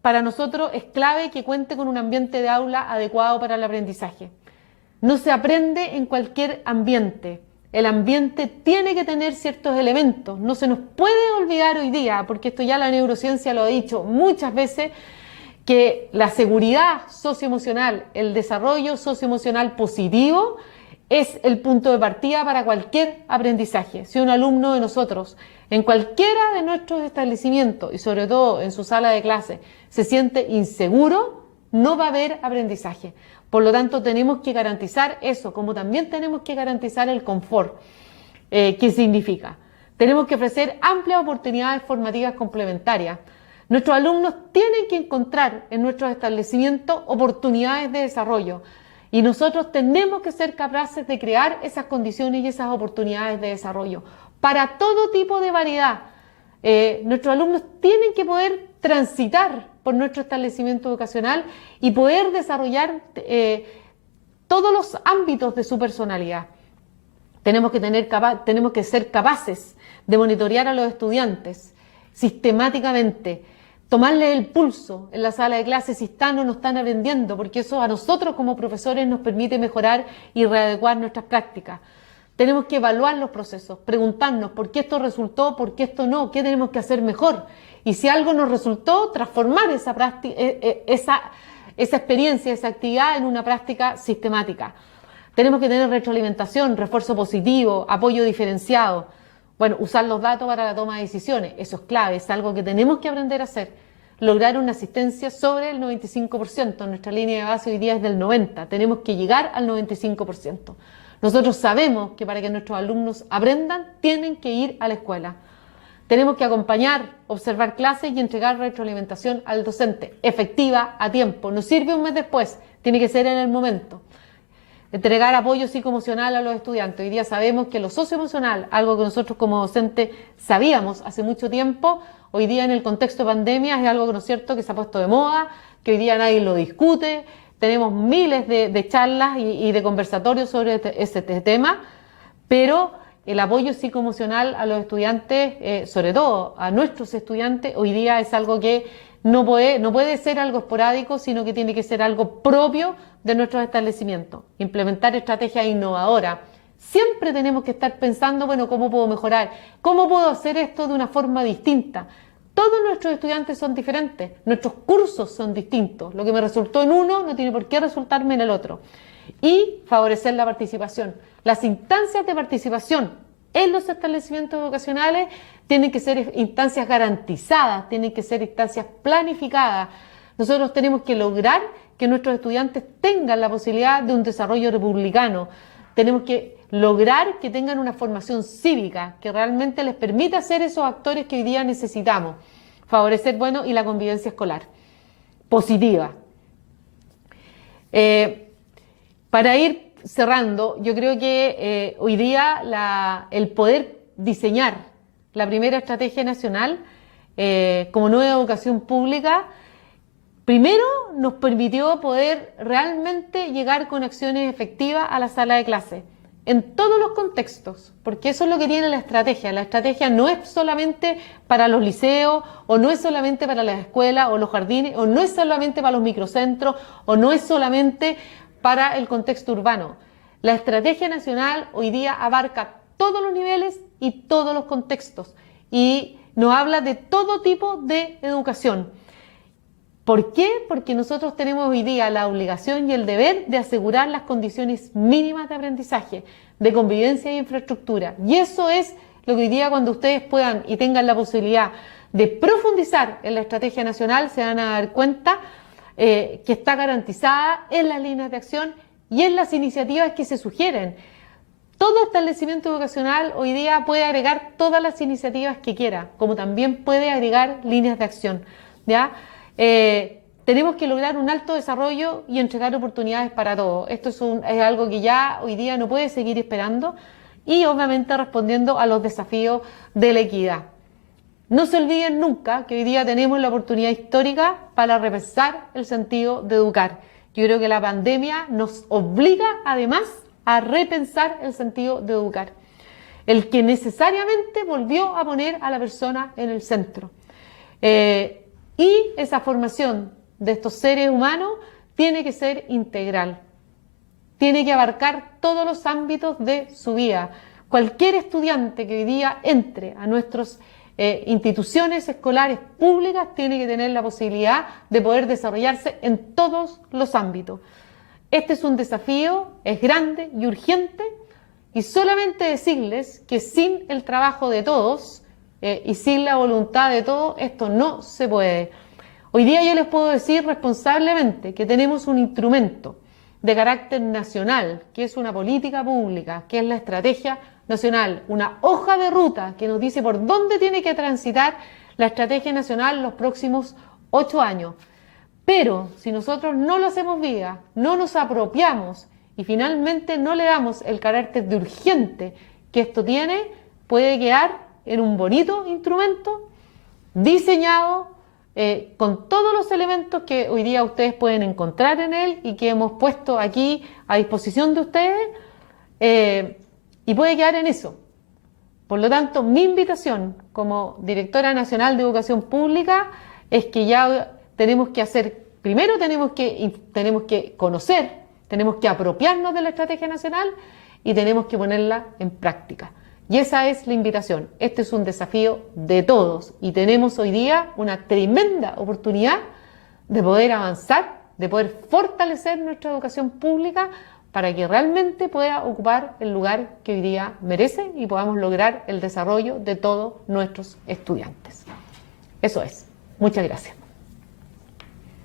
para nosotros es clave que cuente con un ambiente de aula adecuado para el aprendizaje. No se aprende en cualquier ambiente. El ambiente tiene que tener ciertos elementos. No se nos puede olvidar hoy día, porque esto ya la neurociencia lo ha dicho muchas veces, que la seguridad socioemocional, el desarrollo socioemocional positivo es el punto de partida para cualquier aprendizaje. Si un alumno de nosotros, en cualquiera de nuestros establecimientos y sobre todo en su sala de clase, se siente inseguro, no va a haber aprendizaje. Por lo tanto, tenemos que garantizar eso, como también tenemos que garantizar el confort. ¿Qué significa? Tenemos que ofrecer amplias oportunidades formativas complementarias. Nuestros alumnos tienen que encontrar en nuestros establecimientos oportunidades de desarrollo y nosotros tenemos que ser capaces de crear esas condiciones y esas oportunidades de desarrollo para todo tipo de variedad. Nuestros alumnos tienen que poder transitar por nuestro establecimiento educacional y poder desarrollar todos los ámbitos de su personalidad. Tenemos que ser capaces de monitorear a los estudiantes sistemáticamente, tomarles el pulso en la sala de clases si están o no están aprendiendo, porque eso a nosotros como profesores nos permite mejorar y readecuar nuestras prácticas. Tenemos que evaluar los procesos, preguntarnos por qué esto resultó, por qué esto no, qué tenemos que hacer mejor. Y si algo nos resultó, transformar esa experiencia, esa actividad en una práctica sistemática. Tenemos que tener retroalimentación, refuerzo positivo, apoyo diferenciado. Bueno, usar los datos para la toma de decisiones, eso es clave, es algo que tenemos que aprender a hacer. Lograr una asistencia sobre el 95%, nuestra línea de base hoy día es del 90%, tenemos que llegar al 95%. Nosotros sabemos que para que nuestros alumnos aprendan, tienen que ir a la escuela. Tenemos que acompañar, observar clases y entregar retroalimentación al docente, efectiva, a tiempo. No sirve un mes después, tiene que ser en el momento. Entregar apoyo psicoemocional a los estudiantes. Hoy día sabemos que lo socioemocional, algo que nosotros como docentes sabíamos hace mucho tiempo, hoy día en el contexto de pandemia es algo que no es cierto, que se ha puesto de moda, que hoy día nadie lo discute. Tenemos miles de charlas y de conversatorios sobre este tema, pero el apoyo psicoemocional a los estudiantes, sobre todo a nuestros estudiantes, hoy día es algo que no puede ser algo esporádico, sino que tiene que ser algo propio de nuestros establecimientos. Implementar estrategias innovadoras. Siempre tenemos que estar pensando, bueno, ¿cómo puedo mejorar? ¿Cómo puedo hacer esto de una forma distinta? Todos nuestros estudiantes son diferentes, nuestros cursos son distintos. Lo que me resultó en uno no tiene por qué resultarme en el otro. Y favorecer la participación. Las instancias de participación en los establecimientos educacionales tienen que ser instancias garantizadas, tienen que ser instancias planificadas. Nosotros tenemos que lograr que nuestros estudiantes tengan la posibilidad de un desarrollo republicano. Tenemos que lograr que tengan una formación cívica que realmente les permita ser esos actores que hoy día necesitamos. Favorecer, bueno, y la convivencia escolar positiva. Para ir cerrando, yo creo que hoy día el poder diseñar la primera estrategia nacional como nueva educación pública, primero nos permitió poder realmente llegar con acciones efectivas a la sala de clase, en todos los contextos, porque eso es lo que tiene la estrategia. La estrategia no es solamente para los liceos, o no es solamente para las escuelas, o los jardines, o no es solamente para los microcentros, o no es solamente para el contexto urbano. La estrategia nacional hoy día abarca todos los niveles y todos los contextos, y nos habla de todo tipo de educación. ¿Por qué? Porque nosotros tenemos hoy día la obligación y el deber de asegurar las condiciones mínimas de aprendizaje, de convivencia e infraestructura. Y eso es lo que hoy día, cuando ustedes puedan y tengan la posibilidad de profundizar en la estrategia nacional, se van a dar cuenta que está garantizada en las líneas de acción y en las iniciativas que se sugieren. Todo establecimiento educacional hoy día puede agregar todas las iniciativas que quiera, como también puede agregar líneas de acción, ¿ya? Tenemos que lograr un alto desarrollo y entregar oportunidades para todos. Esto es algo que ya hoy día no puede seguir esperando, y obviamente respondiendo a los desafíos de la equidad. No se olviden nunca que hoy día tenemos la oportunidad histórica para repensar el sentido de educar. Yo creo que la pandemia nos obliga además a repensar el sentido de educar, el que necesariamente volvió a poner a la persona en el centro. Y esa formación de estos seres humanos tiene que ser integral, tiene que abarcar todos los ámbitos de su vida. Cualquier estudiante que hoy día entre a nuestras instituciones escolares públicas tiene que tener la posibilidad de poder desarrollarse en todos los ámbitos. Este es un desafío, es grande y urgente, y solamente decirles que sin el trabajo de todos y sin la voluntad de todos, esto no se puede. Hoy día yo les puedo decir responsablemente que tenemos un instrumento de carácter nacional, que es una política pública, que es la estrategia nacional, una hoja de ruta que nos dice por dónde tiene que transitar la estrategia nacional los próximos 8 años. Pero si nosotros no lo hacemos vida, no nos apropiamos y finalmente no le damos el carácter de urgente que esto tiene, puede quedar en un bonito instrumento diseñado con todos los elementos que hoy día ustedes pueden encontrar en él y que hemos puesto aquí a disposición de ustedes, y puede quedar en eso. Por lo tanto, mi invitación como directora nacional de educación pública es que ya tenemos que hacer, primero tenemos que conocer, tenemos que apropiarnos de la estrategia nacional y tenemos que ponerla en práctica. Y esa es la invitación. Este es un desafío de todos y tenemos hoy día una tremenda oportunidad de poder avanzar, de poder fortalecer nuestra educación pública para que realmente pueda ocupar el lugar que hoy día merece y podamos lograr el desarrollo de todos nuestros estudiantes. Eso es. Muchas gracias.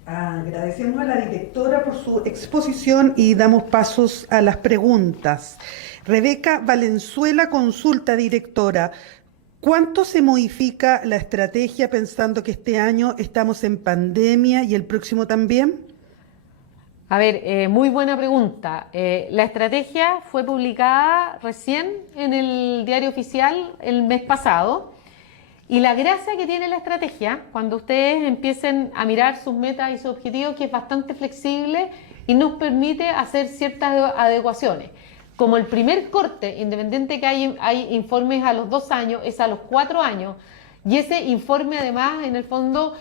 Agradecemos a la directora por su exposición y damos pasos a las preguntas. Rebeca Valenzuela consulta, directora, ¿cuánto se modifica la estrategia pensando que este año estamos en pandemia y el próximo también? A ver, muy buena pregunta. La estrategia fue publicada recién en el Diario Oficial el mes pasado. Y la gracia que tiene la estrategia, cuando ustedes empiecen a mirar sus metas y sus objetivos, que es bastante flexible y nos permite hacer ciertas adecuaciones. Como el primer corte, independiente que hay informes a los 2 años, es a los 4 años. Y ese informe además, en el fondo,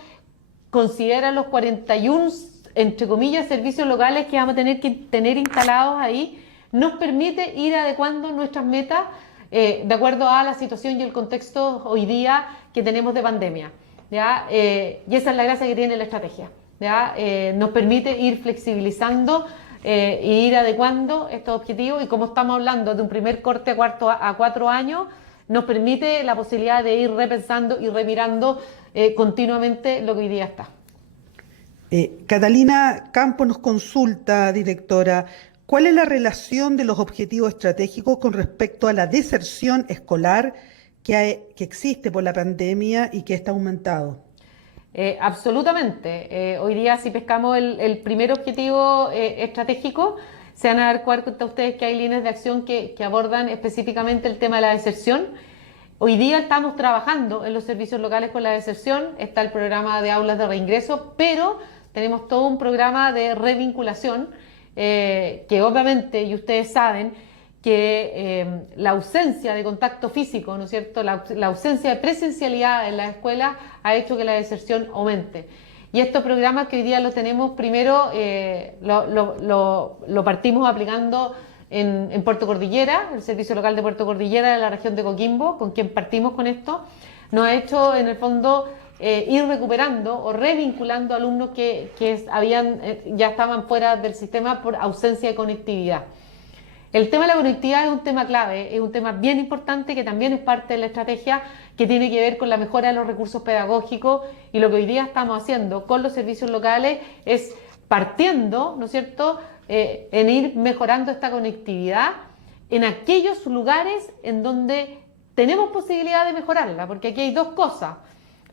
considera los 41, entre comillas, servicios locales que vamos a tener que tener instalados ahí, nos permite ir adecuando nuestras metas de acuerdo a la situación y el contexto hoy día que tenemos de pandemia, ¿ya? Y esa es la gracia que tiene la estrategia, ¿ya? Nos permite ir flexibilizando e ir adecuando estos objetivos, y como estamos hablando de un primer corte a 4 años, nos permite la posibilidad de ir repensando y remirando continuamente lo que hoy día está. Catalina Campos nos consulta, directora, ¿cuál es la relación de los objetivos estratégicos con respecto a la deserción escolar que existe por la pandemia y que está aumentado? Absolutamente. Hoy día, si pescamos el primer objetivo estratégico, se van a dar cuenta ustedes que hay líneas de acción que abordan específicamente el tema de la deserción. Hoy día estamos trabajando en los servicios locales con la deserción, está el programa de aulas de reingreso, pero tenemos todo un programa de revinculación que obviamente, y ustedes saben, que la ausencia de contacto físico, ¿no es cierto?, la ausencia de presencialidad en la escuela ha hecho que la deserción aumente. Y estos programas que hoy día los tenemos, primero lo partimos aplicando en Puerto Cordillera, el Servicio Local de Puerto Cordillera de la región de Coquimbo, con quien partimos con esto. Nos ha hecho, en el fondo, ir recuperando o revinculando alumnos que ya estaban fuera del sistema por ausencia de conectividad. El tema de la conectividad es un tema clave, es un tema bien importante que también es parte de la estrategia, que tiene que ver con la mejora de los recursos pedagógicos, y lo que hoy día estamos haciendo con los servicios locales es partiendo, ¿no es cierto?, en ir mejorando esta conectividad en aquellos lugares en donde tenemos posibilidad de mejorarla, porque aquí hay dos cosas.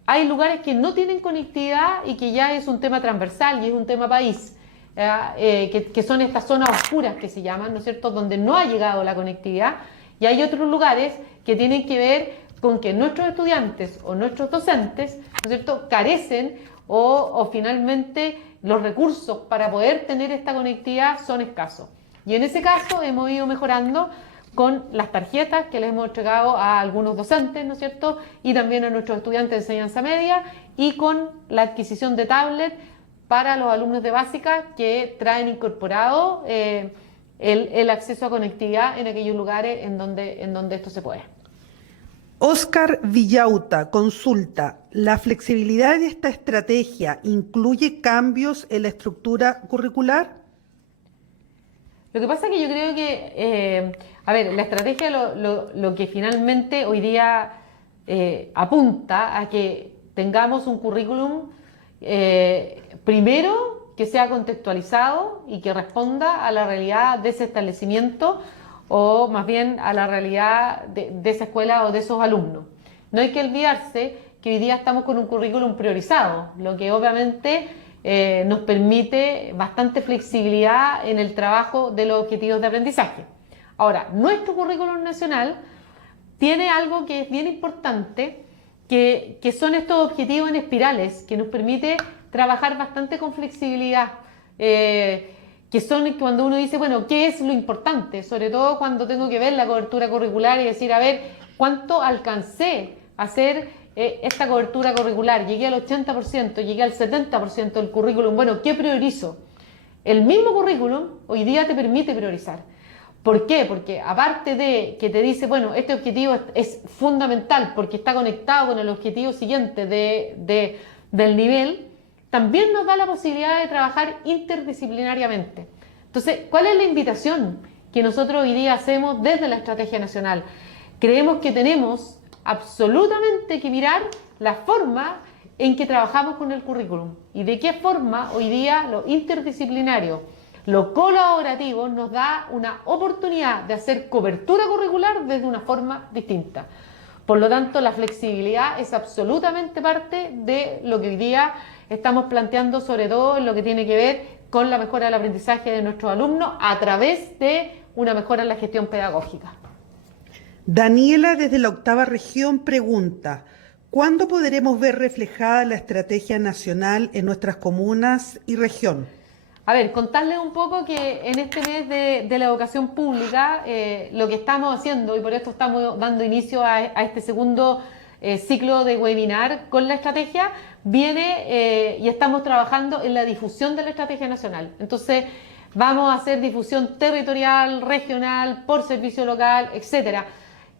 Hay lugares que no tienen conectividad y que ya es un tema transversal y es un tema país. Que son estas zonas oscuras que se llaman, ¿no es cierto?, donde no ha llegado la conectividad, y hay otros lugares que tienen que ver con que nuestros estudiantes o nuestros docentes, ¿no es cierto?, carecen o finalmente los recursos para poder tener esta conectividad son escasos. Y en ese caso hemos ido mejorando con las tarjetas que les hemos entregado a algunos docentes, ¿no es cierto?, y también a nuestros estudiantes de enseñanza media, y con la adquisición de tablets para los alumnos de básica que traen incorporado el acceso a conectividad en aquellos lugares en donde esto se puede. Oscar Villauta consulta, ¿la flexibilidad de esta estrategia incluye cambios en la estructura curricular? Lo que pasa es que yo creo que, la estrategia lo que finalmente hoy día apunta a que tengamos un currículum primero que sea contextualizado y que responda a la realidad de ese establecimiento, o más bien a la realidad de esa escuela o de esos alumnos. No hay que olvidarse que hoy día estamos con un currículum priorizado, lo que obviamente nos permite bastante flexibilidad en el trabajo de los objetivos de aprendizaje. Ahora, nuestro currículum nacional tiene algo que es bien importante, que son estos objetivos en espirales, que nos permite trabajar bastante con flexibilidad, que son cuando uno dice, bueno, ¿qué es lo importante? Sobre todo cuando tengo que ver la cobertura curricular y decir, a ver, ¿cuánto alcancé a hacer esta cobertura curricular? Llegué al 80%, llegué al 70% del currículum. Bueno, ¿qué priorizo? El mismo currículum hoy día te permite priorizar. ¿Por qué? Porque aparte de que te dice, bueno, este objetivo es fundamental porque está conectado con el objetivo siguiente del nivel, también nos da la posibilidad de trabajar interdisciplinariamente. Entonces, ¿cuál es la invitación que nosotros hoy día hacemos desde la Estrategia Nacional? Creemos que tenemos absolutamente que mirar la forma en que trabajamos con el currículum y de qué forma hoy día lo interdisciplinario, lo colaborativo nos da una oportunidad de hacer cobertura curricular desde una forma distinta. Por lo tanto, la flexibilidad es absolutamente parte de lo que hoy día estamos planteando, sobre todo en lo que tiene que ver con la mejora del aprendizaje de nuestros alumnos a través de una mejora en la gestión pedagógica. Daniela, desde la 8ª región, pregunta, ¿cuándo podremos ver reflejada la estrategia nacional en nuestras comunas y región? A ver, contarles un poco que en este mes de la educación pública, lo que estamos haciendo, y por esto estamos dando inicio a este segundo ciclo de webinar con la estrategia, viene y estamos trabajando en la difusión de la estrategia nacional. Entonces, vamos a hacer difusión territorial, regional, por servicio local, etcétera.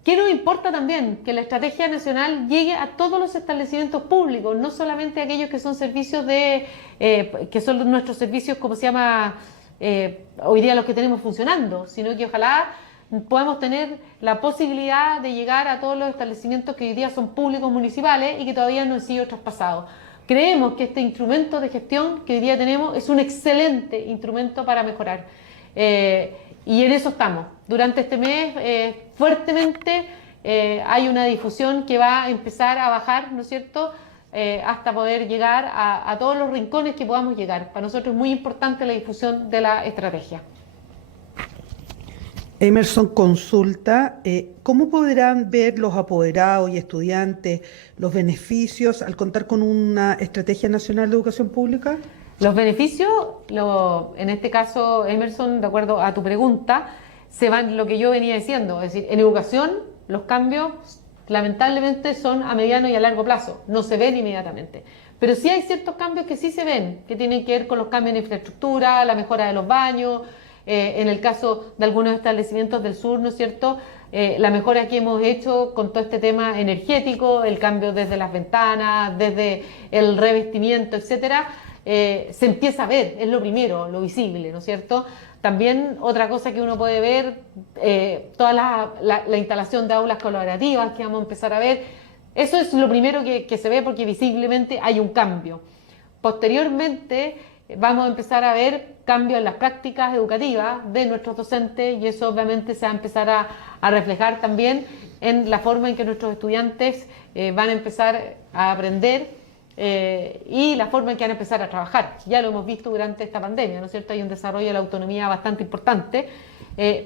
¿Qué nos importa también? Que la estrategia nacional llegue a todos los establecimientos públicos, no solamente aquellos que son servicios que son nuestros servicios, como se llama, hoy día los que tenemos funcionando, sino que ojalá podamos tener la posibilidad de llegar a todos los establecimientos que hoy día son públicos municipales y que todavía no han sido traspasados. Creemos que este instrumento de gestión que hoy día tenemos es un excelente instrumento para mejorar. Y en eso estamos. Durante este mes, fuertemente, hay una difusión que va a empezar a bajar, ¿no es cierto?, hasta poder llegar a todos los rincones que podamos llegar. Para nosotros es muy importante la difusión de la estrategia. Emerson consulta, ¿cómo podrán ver los apoderados y estudiantes los beneficios al contar con una Estrategia Nacional de Educación Pública? Los beneficios, en este caso, Emerson, de acuerdo a tu pregunta, se van lo que yo venía diciendo, es decir, en educación los cambios lamentablemente son a mediano y a largo plazo, no se ven inmediatamente. Pero sí hay ciertos cambios que sí se ven, que tienen que ver con los cambios en infraestructura, la mejora de los baños, en el caso de algunos establecimientos del sur, ¿no es cierto?, la mejora que hemos hecho con todo este tema energético, el cambio desde las ventanas, desde el revestimiento, etcétera, se empieza a ver, es lo primero, lo visible, ¿no es cierto? También otra cosa que uno puede ver, toda la instalación de aulas colaborativas que vamos a empezar a ver, eso es lo primero que se ve porque visiblemente hay un cambio. Posteriormente vamos a empezar a ver cambios en las prácticas educativas de nuestros docentes y eso obviamente se va a empezar a reflejar también en la forma en que nuestros estudiantes van a empezar a aprender y la forma en que van a empezar a trabajar. Ya lo hemos visto durante esta pandemia, ¿no es cierto? Hay un desarrollo de la autonomía bastante importante,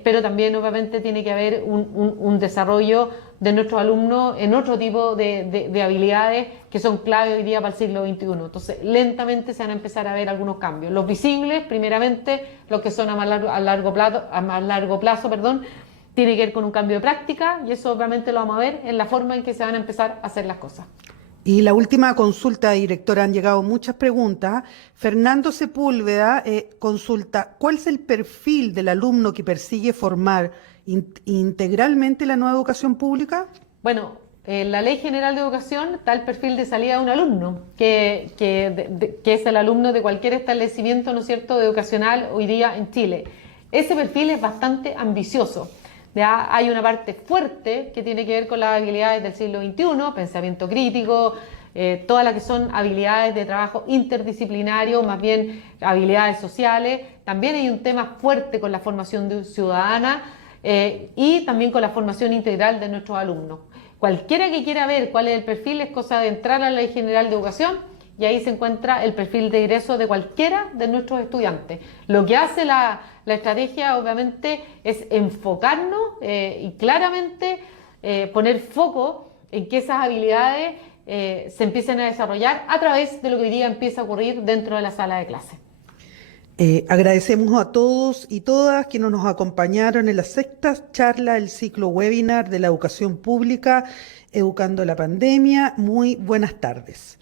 pero también obviamente tiene que haber un desarrollo de nuestros alumnos en otro tipo de habilidades que son clave hoy día para el siglo XXI. Entonces, lentamente se van a empezar a ver algunos cambios. Los visibles, primeramente, los que son a más largo plazo, tiene que ver con un cambio de práctica y eso obviamente lo vamos a ver en la forma en que se van a empezar a hacer las cosas. Y la última consulta, directora, han llegado muchas preguntas. Fernando Sepúlveda consulta, ¿cuál es el perfil del alumno que persigue formar integralmente la nueva educación pública? Bueno, en la Ley General de Educación está el perfil de salida de un alumno, que es el alumno de cualquier establecimiento, ¿no es cierto?, educacional hoy día en Chile. Ese perfil es bastante ambicioso. ¿Ya? Hay una parte fuerte que tiene que ver con las habilidades del siglo XXI, pensamiento crítico, todas las que son habilidades de trabajo interdisciplinario, más bien habilidades sociales. También hay un tema fuerte con la formación ciudadana y también con la formación integral de nuestros alumnos. Cualquiera que quiera ver cuál es el perfil es cosa de entrar a la Ley General de Educación y ahí se encuentra el perfil de ingreso de cualquiera de nuestros estudiantes. Lo que hace la estrategia, obviamente, es enfocarnos y claramente poner foco en que esas habilidades se empiecen a desarrollar a través de lo que hoy día empieza a ocurrir dentro de la sala de clase. Agradecemos a todos y todas quienes nos acompañaron en la sexta charla del ciclo webinar de la educación pública, Educando la Pandemia. Muy buenas tardes.